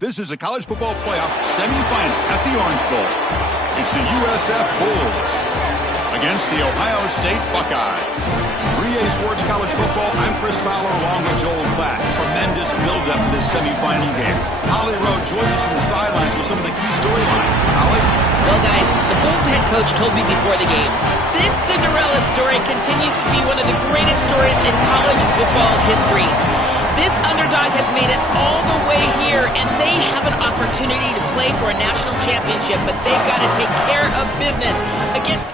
This is a college football playoff semifinal at the Orange Bowl. It's the USF Bulls against the Ohio State Buckeyes. 3A Sports College Football, I'm Chris Fowler along with Joel Klatt. Tremendous build-up for this semifinal game. Holly Rowe joins us from the sidelines with some of the key storylines. Holly? Well, guys, the Bulls head coach told me before the game, this Cinderella story continues to be one of the greatest stories in college football history. This underdog has made it all the way here, and they have an opportunity to play for a national championship, but they've got to take care of business against...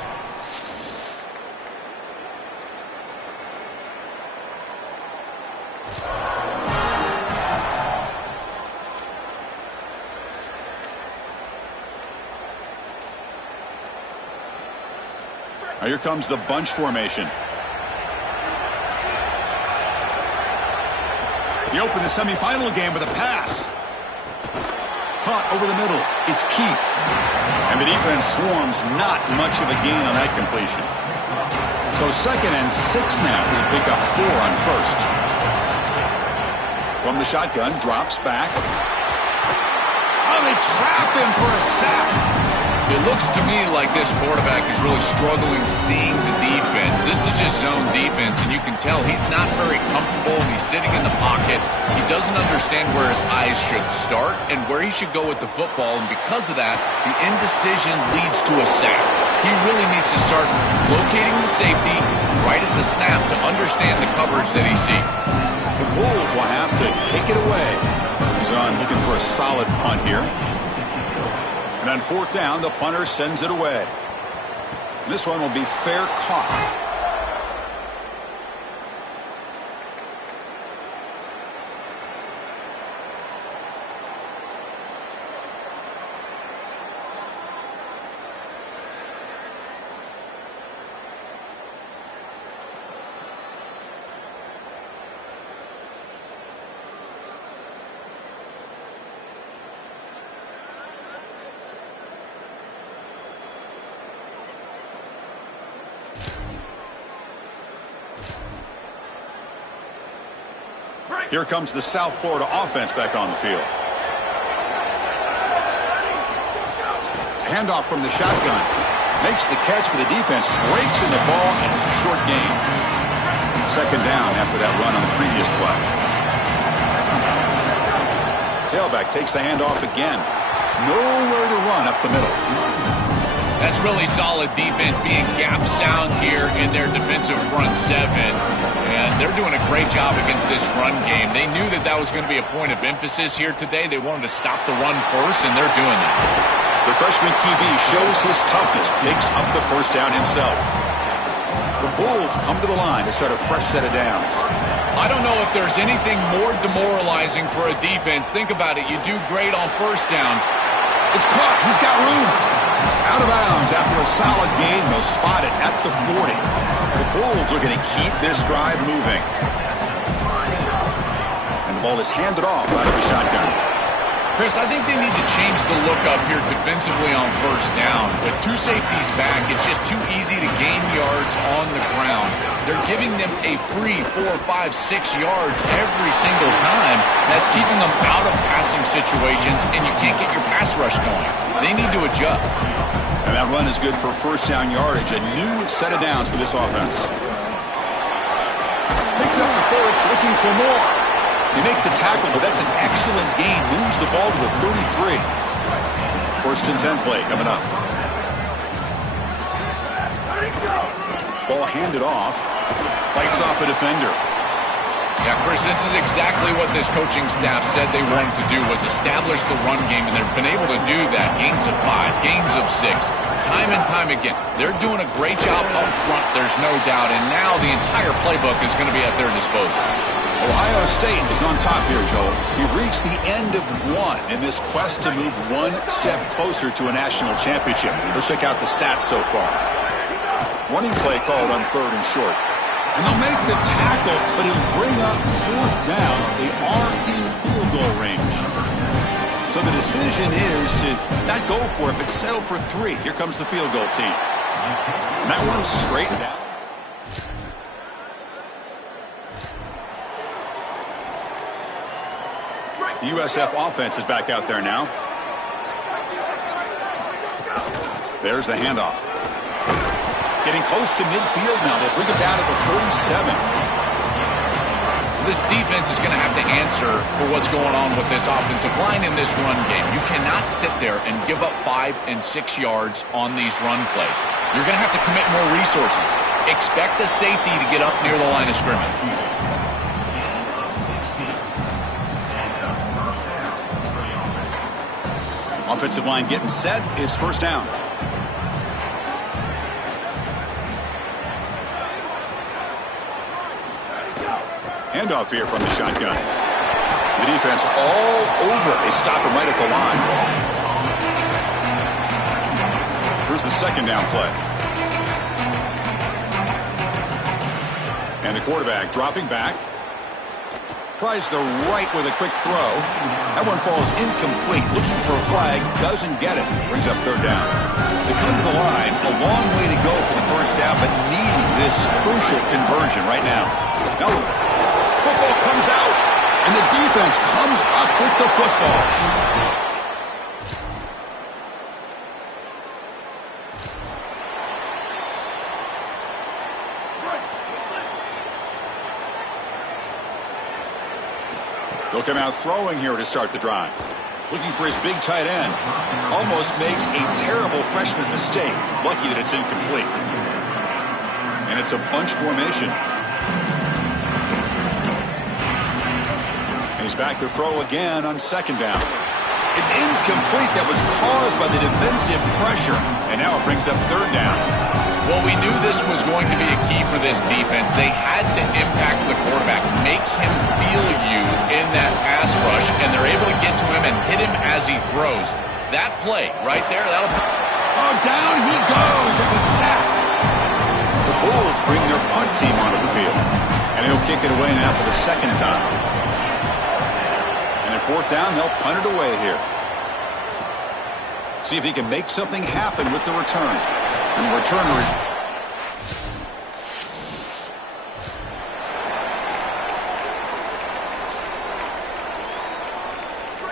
Now here comes the bunch formation. He opened the semifinal game with a pass. Caught over the middle. It's Keith. And the defense swarms, not much of a gain on that completion. So 2nd and 6 now. He'll pick up 4 on first. From the shotgun, drops back. Oh, they trap him for a sack. It looks to me like this quarterback is really struggling seeing the defense. This is just zone defense, and you can tell he's not very comfortable, and he's sitting in the pocket. He doesn't understand where his eyes should start and where he should go with the football, and because of that, the indecision leads to a sack. He really needs to start locating the safety right at the snap to understand the coverage that he sees. The Bulls will have to kick it away. He's on looking for a solid punt here. And on 4th down, the punter sends it away. This one will be fair caught. Here comes the South Florida offense back on the field. Handoff from the shotgun. Makes the catch, but the defense breaks in the ball, and it's a short gain. 2nd down after that run on the previous play. Tailback takes the handoff again. Nowhere to run up the middle. That's really solid defense, being gap sound here in their defensive front 7. And they're doing a great job against this run game. They knew that that was going to be a point of emphasis here today. They wanted to stop the run first, and they're doing that. The freshman QB shows his toughness, picks up the 1st down himself. The Bulls come to the line to start a fresh set of downs. I don't know if there's anything more demoralizing for a defense. Think about it. You do great on 1st downs. It's caught. He's got room. Out of bounds after a solid gain. They'll spot it at the 40. The Bulls are going to keep this drive moving. And the ball is handed off out of the shotgun. Chris, I think they need to change the look up here defensively on 1st down. With 2 safeties back, it's just too easy to gain yards on the ground. They're giving them a free 4, 5, 6 yards every single time. That's keeping them out of passing situations, and you can't get your pass rush going. They need to adjust. And that run is good for 1st down yardage. A new set of downs for this offense. Picks up the 1st, looking for more. They make the tackle, but that's an excellent gain. Moves the ball to the 33. 1st and 10 play coming up. Ball handed off. Fights off a defender. Yeah, Chris, this is exactly what this coaching staff said they wanted to do, was establish the run game, and they've been able to do that. Gains of 5, gains of 6, time and time again. They're doing a great job up front, there's no doubt, and now the entire playbook is going to be at their disposal. Ohio State is on top here, Joel. We've reached the end of 1 in this quest to move 1 step closer to a national championship. Let's check out the stats so far. Running play called on 3rd and short. And they'll make the tackle, but it'll bring up 4th down. They are in field goal range. So the decision is to not go for it, but settle for 3. Here comes the field goal team. And that one's straight down. The USF offense is back out there now. There's the handoff. Getting close to midfield now. They'll bring it down to the 47. This defense is going to have to answer for what's going on with this offensive line in this run game. You cannot sit there and give up 5 and 6 yards on these run plays. You're going to have to commit more resources. Expect the safety to get up near the line of scrimmage. Offensive line getting set. It's first down. Handoff here from the shotgun. The defense all over. They stop him right at the line. Here's the second down play. And the quarterback dropping back. Tries the right with a quick throw. That one falls incomplete. Looking for a flag. Doesn't get it. Brings up third down. They come to the line. A long way to go for the first down, but needing this crucial conversion right now. Now, football comes out, and the defense comes up with the football. They'll come out throwing here to start the drive. Looking for his big tight end. Almost makes a terrible freshman mistake. Lucky that it's incomplete. And it's a bunch formation. He's back to throw again on second down. It's incomplete. That was caused by the defensive pressure. And now it brings up third down. Well, we knew this was going to be a key for this defense. They had to impact the quarterback, make him feel you in that pass rush, and they're able to get to him and hit him as he throws. That play right there, that'll... Oh, down he goes. It's a sack. The Bulls bring their punt team onto the field. And he'll kick it away now for the second time. And at fourth down, they'll punt it away here. See if he can make something happen with the return. And the returner is...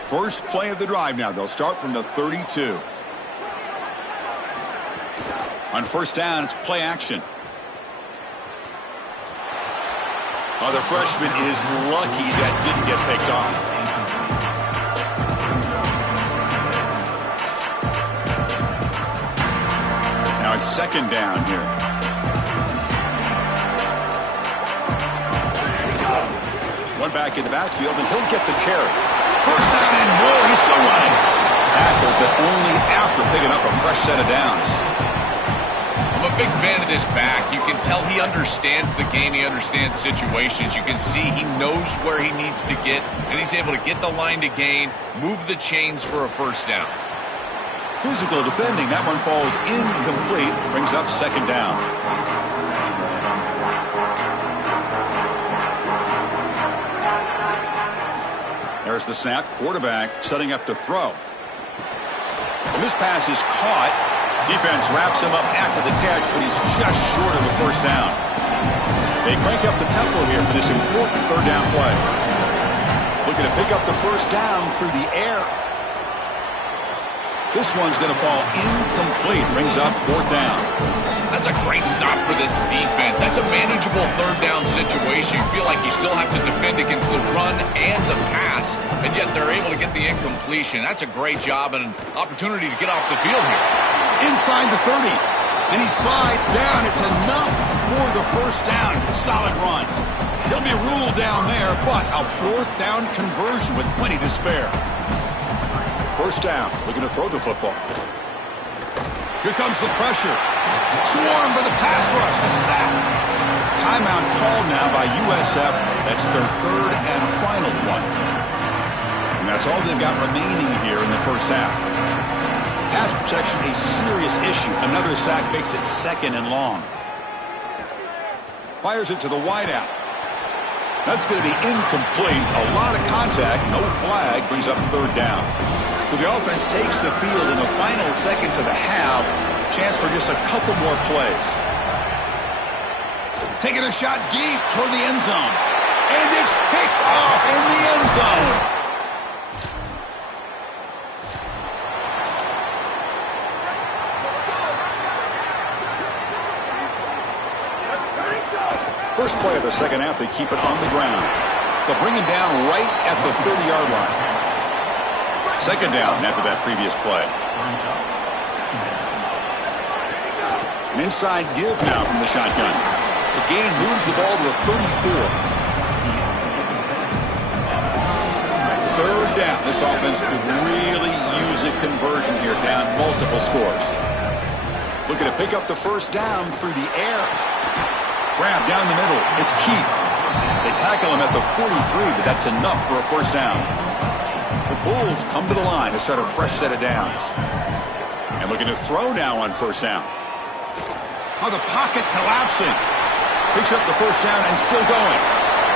First play of the drive now. They'll start from the 32. On first down, it's play action. Oh, the freshman is lucky that didn't get picked off. Now it's second down here. One back in the backfield, and he'll get the carry. First down and more. He's still running. Tackled, but only after picking up a fresh set of downs. I'm a big fan of this back. You can tell he understands the game. He understands situations. You can see he knows where he needs to get, and he's able to get the line to gain, move the chains for a first down. Physical defending. That one falls incomplete. Brings up second down. There's the snap. Quarterback setting up to throw. And this pass is caught. Defense wraps him up after the catch, but he's just short of the first down. They crank up the tempo here for this important third down play. Looking to pick up the first down through the air. This one's going to fall incomplete. Brings up fourth down. That's a great stop for this defense. That's a manageable third down situation. You feel like you still have to defend against the run and the pass, and yet they're able to get the incompletion. That's a great job and an opportunity to get off the field here. Inside the 30, and he slides down. It's enough for the first down. Solid run. He'll be ruled down there, but a fourth down conversion with plenty to spare. First down, looking to throw the football. Here comes the pressure. Swarmed by the pass rush. A sack. Timeout called now by USF. That's their third and final one. And that's all they've got remaining here in the first half. Pass protection, a serious issue. Another sack makes it second and long. Fires it to the wideout. That's going to be incomplete. A lot of contact. No flag. Brings up third down. So the offense takes the field in the final seconds of the half. Chance for just a couple more plays. Taking a shot deep toward the end zone. And it's picked off in the end zone. First play of the second half, they keep it on the ground. They'll bring him down right at the 30-yard line. Second down after that previous play. An inside give now from the shotgun. The gain moves the ball to the 34. Third down. This offense could really use a conversion here, down multiple scores. Looking to pick up the first down through the air. Grab down the middle. It's Keith. They tackle him at the 43, but that's enough for a first down. The Bulls come to the line to start a fresh set of downs. And looking to throw now on first down. Oh, the pocket collapsing. Picks up the first down and still going.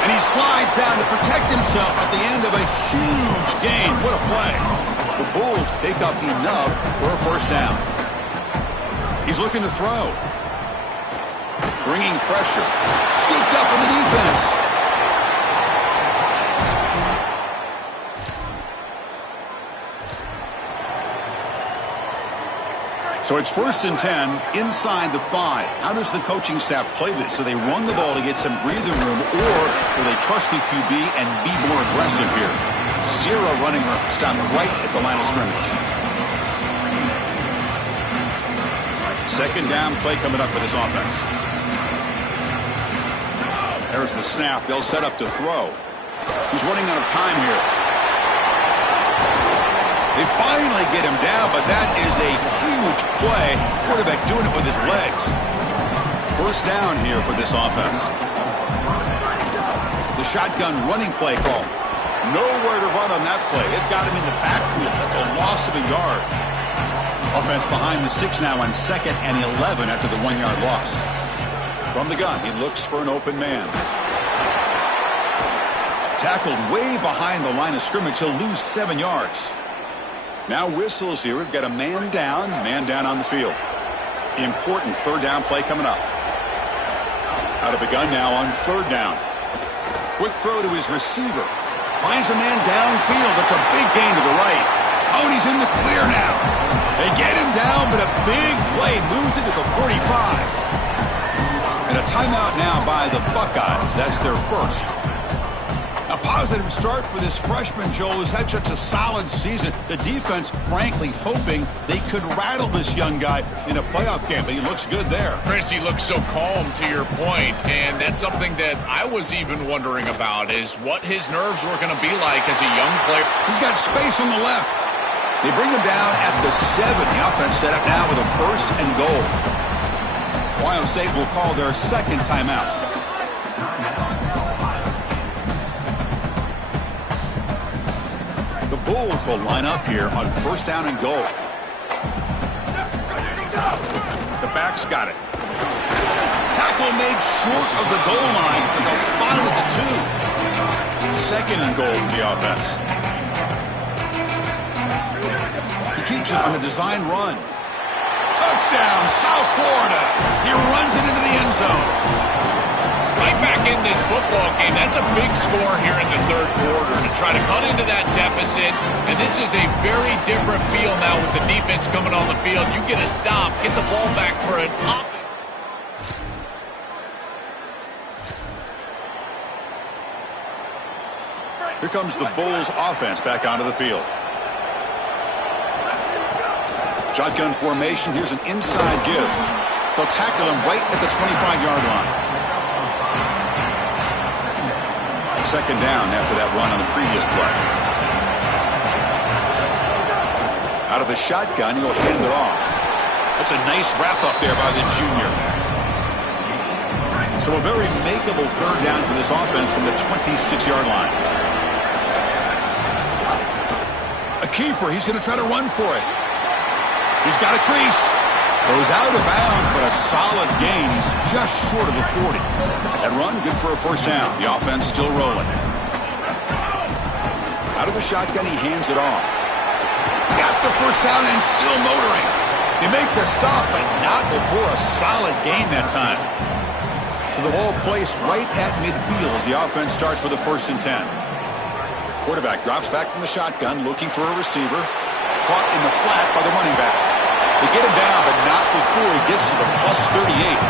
And he slides down to protect himself at the end of a huge gain. What a play. The Bulls pick up enough for a first down. He's looking to throw. Bringing pressure. Scooped up in the defense. So it's 1st and 10 inside the 5. How does the coaching staff play this? Do they run the ball to get some breathing room, or will they trust the QB and be more aggressive here? Zero running room. Stop right at the line of scrimmage. Second down play coming up for this offense. There's the snap. They'll set up to throw. He's running out of time here. They finally get him down, but that is a huge play. Quarterback doing it with his legs. First down here for this offense. The shotgun running play call. Nowhere to run on that play. It got him in the backfield. That's a loss of a yard. Offense behind the 6 now on 2nd and 11 after the 1-yard loss. From the gun, he looks for an open man. Tackled way behind the line of scrimmage. He'll lose 7 yards. Now whistles here. We've got a man down on the field. Important third down play coming up. Out of the gun now on 3rd down. Quick throw to his receiver. Finds a man downfield. That's a big gain to the right. Oh, and he's in the clear now. They get him down, but a big play moves into the 45. And a timeout now by the Buckeyes. That's their first. A positive start for this freshman, Joel, who's had such a solid season. The defense, frankly, hoping they could rattle this young guy in a playoff game, but he looks good there. Chris, he looks so calm, to your point, and that's something that I was even wondering about, is what his nerves were going to be like as a young player. He's got space on the left. They bring him down at the 7. The offense set up now with a 1st and goal. Ohio State will call their second timeout. The Bulls will line up here on 1st down and goal. The back's got it. Tackle made short of the goal line, but they'll spot it at the 2. 2nd and goal for the offense. He keeps it on a design run. Touchdown, South Florida. He runs it into the end zone. Right back in this football game. That's a big score here in the 3rd quarter to try to cut into that deficit. And this is a very different feel now with the defense coming on the field. You get a stop, get the ball back for an offense. Here comes the Bulls offense back onto the field. Shotgun formation. Here's an inside give. They'll tackle him right at the 25-yard line. 2nd down after that run on the previous play. Out of the shotgun, he'll hand it off. That's a nice wrap up there by the junior. So a very makeable 3rd down for this offense from the 26-yard line. A keeper. He's going to try to run for it. He's got a crease. Goes out of bounds, but a solid gain. He's just short of the 40. That run, good for a first down. The offense still rolling. Out of the shotgun, he hands it off. Got the first down and still motoring. They make the stop, but not before a solid gain that time. So the ball placed right at midfield as the offense starts with a 1st and 10. Quarterback drops back from the shotgun, looking for a receiver. Caught in the flat by the running back. They get him down, but not before he gets to the +38.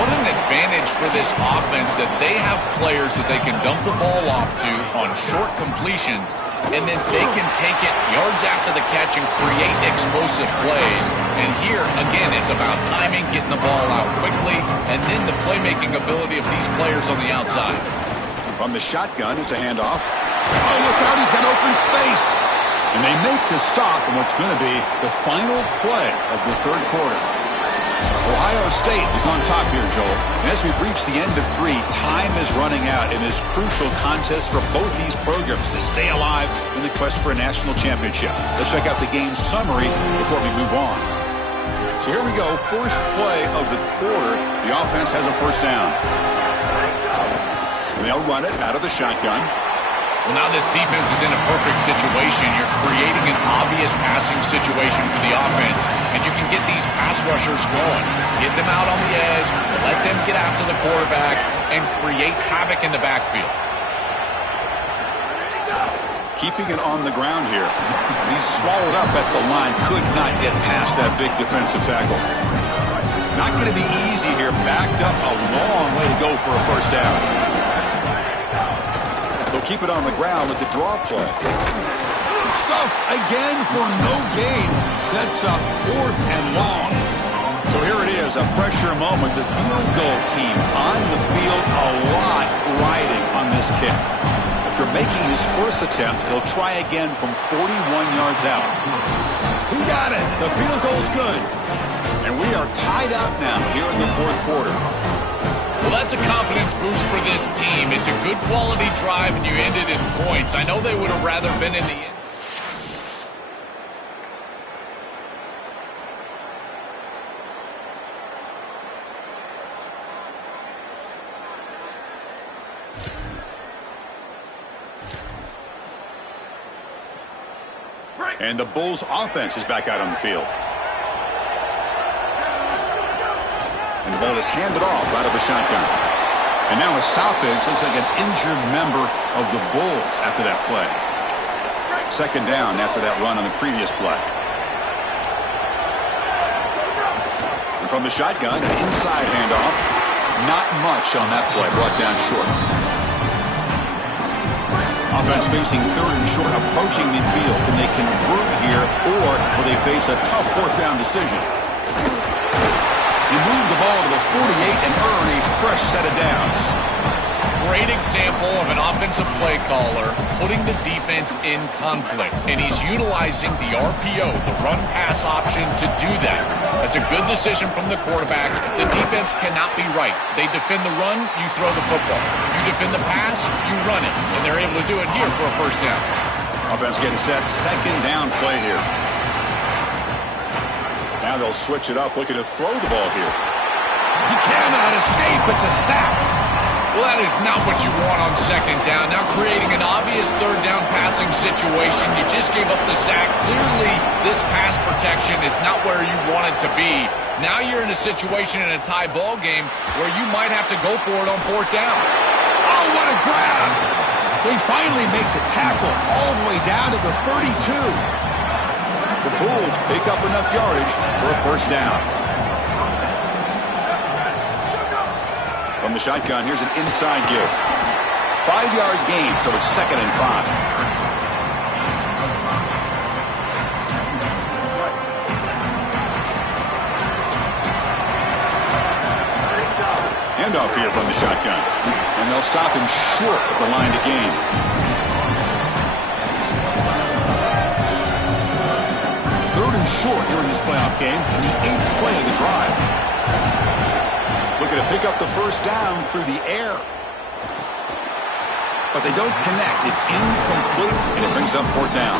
What an advantage for this offense that they have players that they can dump the ball off to on short completions, and then they can take it yards after the catch and create explosive plays. And here, again, it's about timing, getting the ball out quickly, and then the playmaking ability of these players on the outside. From the shotgun, it's a handoff. Oh, look out, he's got open space. And they make the stop in what's going to be the final play of the third quarter. Ohio State is on top here, Joel. And as we reach the end of 3, time is running out in this crucial contest for both these programs to stay alive in the quest for a national championship. Let's check out the game summary before we move on. So here we go, first play of the quarter. The offense has a first down. And they'll run it out of the shotgun. Well, now this defense is in a perfect situation. You're creating an obvious passing situation for the offense, and you can get these pass rushers going. Get them out on the edge, let them get after the quarterback, and create havoc in the backfield. Keeping it on the ground here. He's swallowed up at the line, could not get past that big defensive tackle. Not going to be easy here, backed up a long way to go for a first down. They'll keep it on the ground with the draw play. Stuff again for no gain. Sets up 4th and long. So here it is, a pressure moment. The field goal team on the field, a lot riding on this kick. After making his first attempt, he'll try again from 41 yards out. He got it. The field goal's good. And we are tied up now here in the fourth quarter. Well, that's a confidence boost for this team. It's a good quality drive, and you ended in points. I know they would have rather been in the end. And the Bulls offense is back out on the field. And the ball is handed off out of the shotgun. And now a stoppage. Looks like an injured member of the Bulls after that play. Second down after that run on the previous play. And from the shotgun, an inside handoff. Not much on that play. Brought down short. Offense facing 3rd and short, approaching midfield. Can they convert here, or will they face a tough 4th down decision? He moved the ball to the 48 and earn a fresh set of downs. Great example of an offensive play caller putting the defense in conflict, and he's utilizing the RPO, the run-pass option, to do that. That's a good decision from the quarterback. The defense cannot be right. They defend the run, you throw the football. You defend the pass, you run it, and they're able to do it here for a first down. Offense getting set, second down play here. Now they'll switch it up, looking to throw the ball here. He cannot escape. It's a sack. Well, that is not what you want on second down. Now creating an obvious 3rd down passing situation. You just gave up the sack. Clearly, this pass protection is not where you want it to be. Now you're in a situation in a tie ball game where you might have to go for it on 4th down. Oh, what a grab. They finally make the tackle all the way down to the 32. The Bulls pick up enough yardage for a first down. From the shotgun, here's an inside give. 5-yard gain, so it's 2nd and 5. Handoff here from the shotgun. And they'll stop him short at the line to gain. Short here in this playoff game, and the 8th play of the drive. Looking to pick up the first down through the air. But they don't connect. It's incomplete, and it brings up 4th down.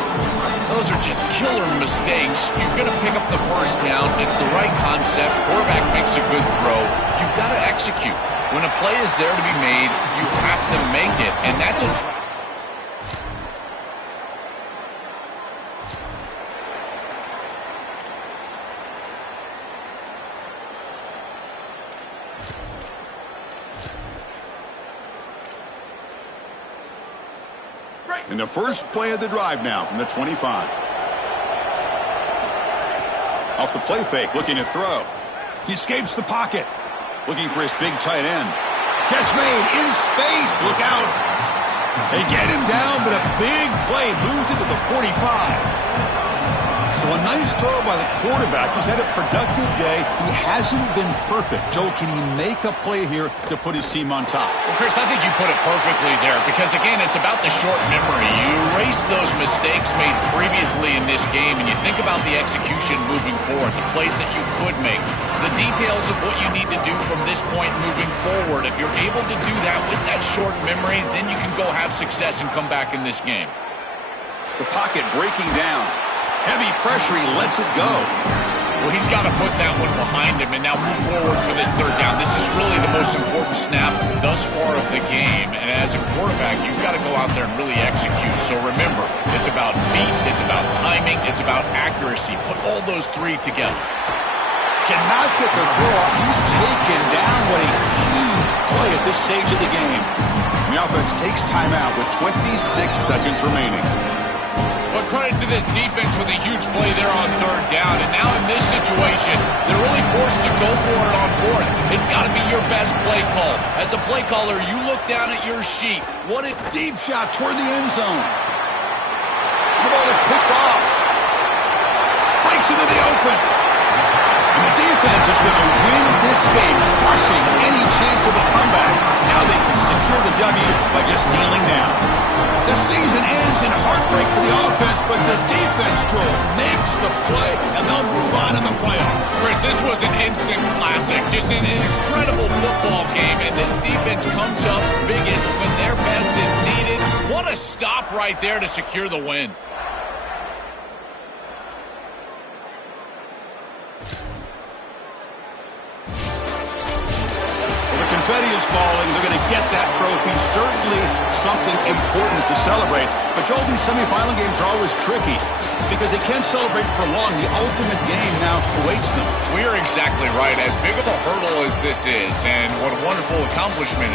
Those are just killer mistakes. You're going to pick up the first down. It's the right concept. Quarterback makes a good throw. You've got to execute. When a play is there to be made, you have to make it, and that's a drive. In the first play of the drive now from the 25. Off the play fake, looking to throw. He escapes the pocket. Looking for his big tight end. Catch made in space. Look out. They get him down, but a big play moves it to the 45. So a nice throw by the quarterback. He's had a productive day. He hasn't been perfect. Joe, can he make a play here to put his team on top? Well, Chris, I think you put it perfectly there because, again, it's about the short memory. You erase those mistakes made previously in this game, and you think about the execution moving forward, the plays that you could make, the details of what you need to do from this point moving forward. If you're able to do that with that short memory, then you can go have success and come back in this game. The pocket breaking down. Heavy pressure, he lets it go. Well, he's got to put that one behind him and now move forward for this third down. This is really the most important snap thus far of the game. And as a quarterback, you've got to go out there and really execute. So remember, it's about feet, it's about timing, it's about accuracy. Put all those three together. Cannot get the throw off. He's taken down. What a huge play at this stage of the game. The offense takes timeout with 26 seconds remaining. But credit to this defense with a huge play there on third down. And now in this situation, they're really forced to go for it on fourth. It's got to be your best play call. As a play caller, you look down at your sheet. What a deep shot toward the end zone. The ball is picked off. Breaks into the open. And the defense is going to win this game, crushing any chance of a comeback. Now they can secure the W by just kneeling down. The season ends in heartbreak for the offense, but the defense, Joel, makes the play, and they'll move on in the playoffs. Chris, this was an instant classic. Just an incredible football game, and this defense comes up biggest when their best is needed. What a stop right there to secure the win. Confetti is falling. They're going to get that trophy. Certainly something important to celebrate. But, Joel, these semifinal games are always tricky because they can't celebrate for long. The ultimate game now awaits them. We are exactly right. As big of a hurdle as this is, and what a wonderful accomplishment